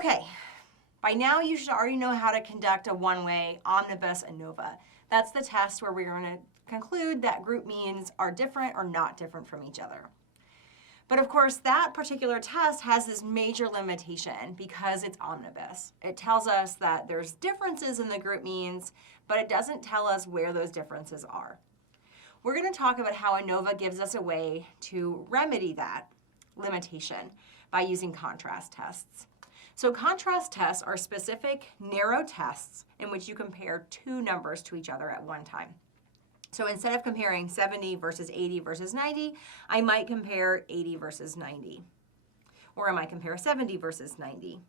Okay, by now you should already know how to conduct a one-way omnibus ANOVA. That's the test where we're going to conclude that group means are different or not different from each other. But of course, that particular test has this major limitation because it's omnibus. It tells us that there's differences in the group means, but it doesn't tell us where those differences are. We're going to talk about how ANOVA gives us a way to remedy that limitation by using contrast tests. So contrast tests are specific, narrow tests in which you compare two numbers to each other at one time. So instead of comparing 70 versus 80 versus 90, I might compare 80 versus 90. Or I might compare 70 versus 90.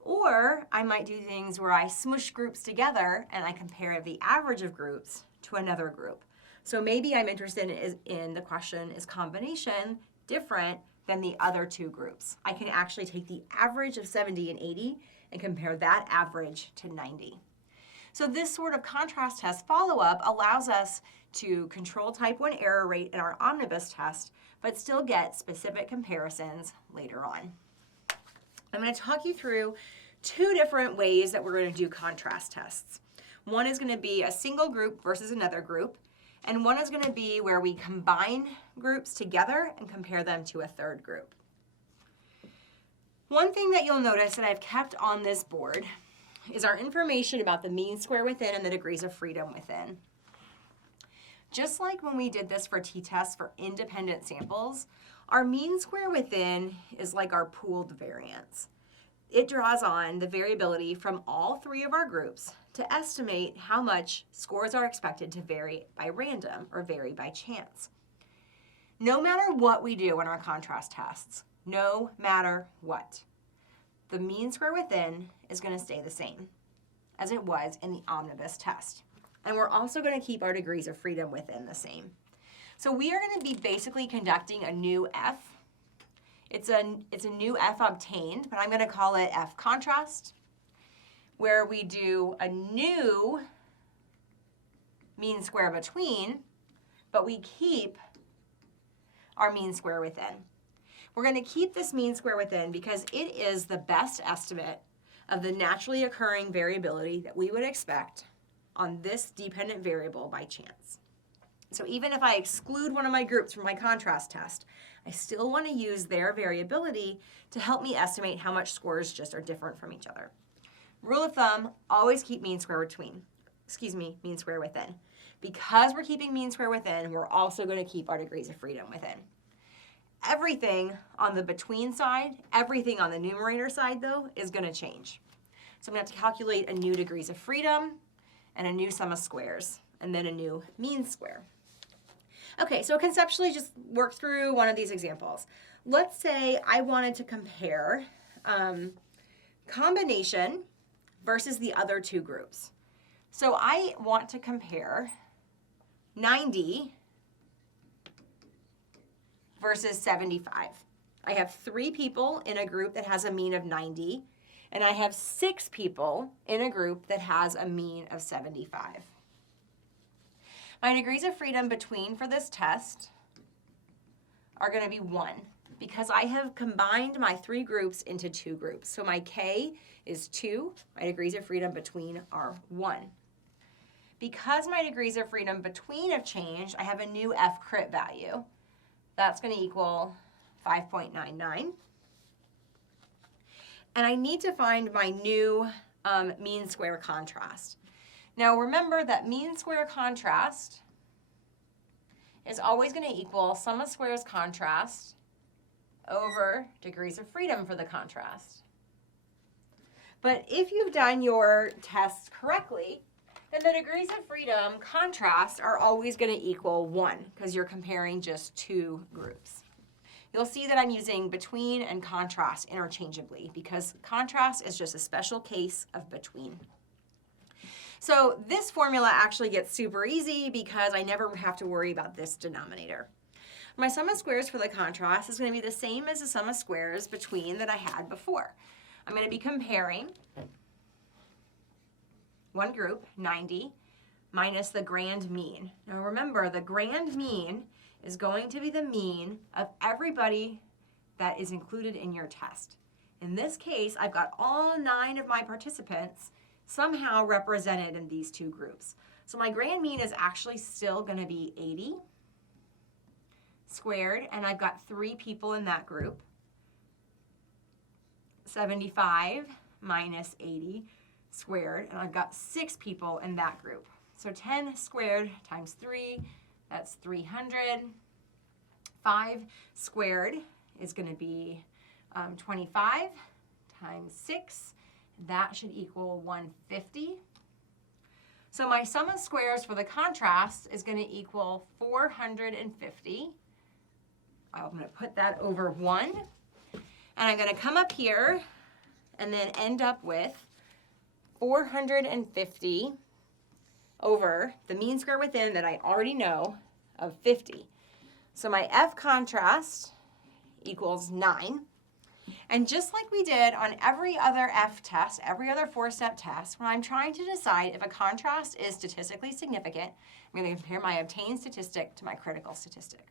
Or I might do things where I smush groups together and I compare the average of groups to another group. So maybe I'm interested in the question, is combination different than the other two groups? I can actually take the average of 70 and 80 and compare that average to 90. So this sort of contrast test follow-up allows us to control type 1 error rate in our omnibus test, but still get specific comparisons later on. I'm going to talk you through two different ways that we're going to do contrast tests. One is going to be a single group versus another group, and one is going to be where we combine groups together and compare them to a third group. One thing that you'll notice that I've kept on this board is our information about the mean square within and the degrees of freedom within. Just like when we did this for t-tests for independent samples, our mean square within is like our pooled variance. It draws on the variability from all three of our groups to estimate how much scores are expected to vary by random or vary by chance. No matter what we do in our contrast tests, no matter what, the mean square within is going to stay the same as it was in the omnibus test. And we're also going to keep our degrees of freedom within the same. So we are going to be basically conducting a new F. It's a new F obtained, but I'm going to call it F contrast, where we do a new mean square between, but we keep our mean square within. We're going to keep this mean square within because it is the best estimate of the naturally occurring variability that we would expect on this dependent variable by chance. So even if I exclude one of my groups from my contrast test, I still want to use their variability to help me estimate how much scores just are different from each other. Rule of thumb, always keep mean square within. Because we're keeping mean square within, we're also going to keep our degrees of freedom within. Everything on the between side, everything on the numerator side, though, is going to change. So I'm going to have to calculate a new degrees of freedom and a new sum of squares, and then a new mean square. Okay, so conceptually, just work through one of these examples. Let's say I wanted to compare combination versus the other two groups. So I want to compare 90 versus 75. I have 3 people in a group that has a mean of 90, and I have 6 people in a group that has a mean of 75. My degrees of freedom between for this test are going to be 1 because I have combined my 3 groups into 2 groups. So my K is 2, my degrees of freedom between are 1. Because my degrees of freedom between have changed, I have a new F crit value. That's going to equal 5.99. And I need to find my new mean square contrast. Now remember that mean square contrast is always going to equal sum of squares contrast over degrees of freedom for the contrast. But if you've done your tests correctly, then the degrees of freedom contrast are always going to equal 1 because you're comparing just 2 groups. You'll see that I'm using between and contrast interchangeably because contrast is just a special case of between. So this formula actually gets super easy because I never have to worry about this denominator. My sum of squares for the contrast is going to be the same as the sum of squares between that I had before. I'm going to be comparing one group, 90, minus the grand mean. Now remember, the grand mean is going to be the mean of everybody that is included in your test. In this case, I've got all 9 of my participants somehow represented in these two groups. So my grand mean is actually still going to be 80 squared, and I've got 3 people in that group. 75 minus 80 squared, and I've got 6 people in that group. So 10 squared times 3, that's 300. 5 squared is going to be 25 times 6. That should equal 150. So my sum of squares for the contrast is going to equal 450. I'm going to put that over 1. And I'm going to come up here and then end up with 450 over the mean square within that I already know of 50. So my F contrast equals 9. And just like we did on every other F test, every other 4-step test, when I'm trying to decide if a contrast is statistically significant, I'm going to compare my obtained statistic to my critical statistic.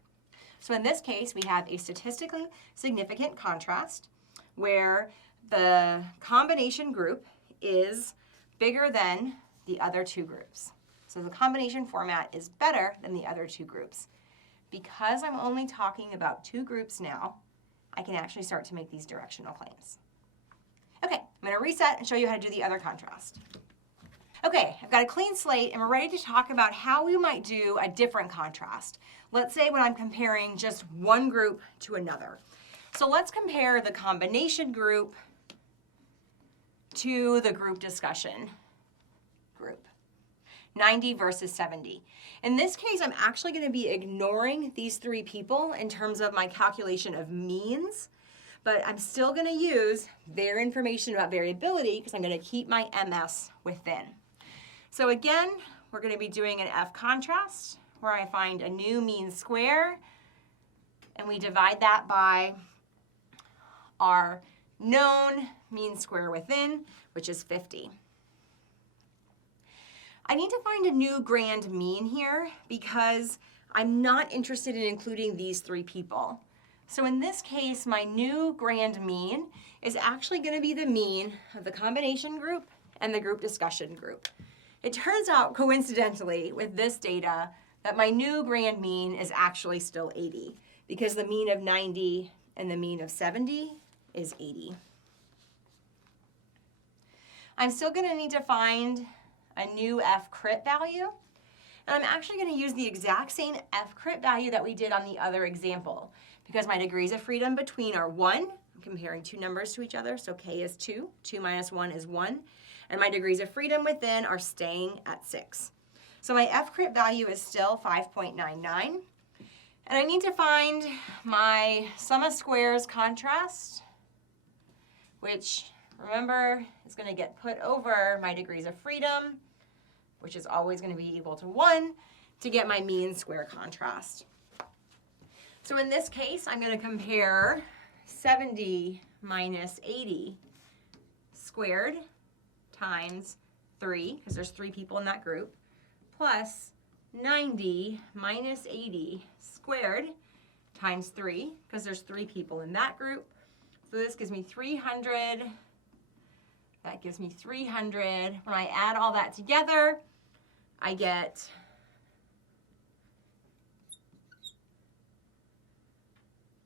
So in this case, we have a statistically significant contrast where the combination group is bigger than the other 2 groups. So the combination format is better than the other 2 groups. Because I'm only talking about 2 groups now, I can actually start to make these directional claims. Okay, I'm going to reset and show you how to do the other contrast. Okay, I've got a clean slate and we're ready to talk about how we might do a different contrast. Let's say when I'm comparing just one group to another. So let's compare the combination group to the group discussion group. 90 versus 70. In this case, I'm actually going to be ignoring these 3 people in terms of my calculation of means, but I'm still going to use their information about variability because I'm going to keep my MS within. So again, we're going to be doing an F contrast where I find a new mean square and we divide that by our known mean square within, which is 50. I need to find a new grand mean here because I'm not interested in including these 3 people. So in this case, my new grand mean is actually going to be the mean of the combination group and the group discussion group. It turns out, coincidentally, with this data, that my new grand mean is actually still 80 because the mean of 90 and the mean of 70 is 80. I'm still going to need to find a new F crit value. And I'm actually going to use the exact same F crit value that we did on the other example because my degrees of freedom between are 1. I'm comparing 2 numbers to each other, so K is 2. 2 minus 1 is 1. And my degrees of freedom within are staying at 6. So my F crit value is still 5.99. And I need to find my sum of squares contrast, which, remember, is going to get put over my degrees of freedom, which is always going to be equal to 1, to get my mean square contrast. So in this case, I'm going to compare 70 minus 80 squared times 3, because there's 3 people in that group, plus 90 minus 80 squared times 3, because there's 3 people in that group. So this gives me 300. That gives me 300. When I add all that together, I get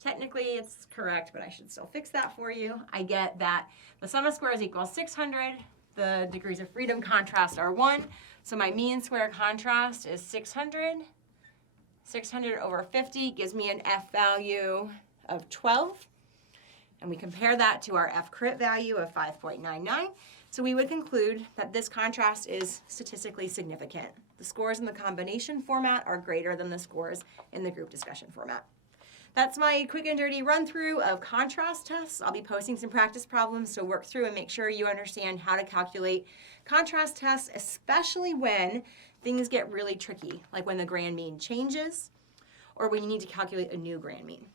technically it's correct, but I should still fix that for you. I get that the sum of squares equals 600. The degrees of freedom contrast are 1. So my mean square contrast is 600. 600 over 50 gives me an F value of 12. And we compare that to our F crit value of 5.99. So we would conclude that this contrast is statistically significant. The scores in the combination format are greater than the scores in the group discussion format. That's my quick and dirty run through of contrast tests. I'll be posting some practice problems, so work through and make sure you understand how to calculate contrast tests, especially when things get really tricky, like when the grand mean changes or when you need to calculate a new grand mean.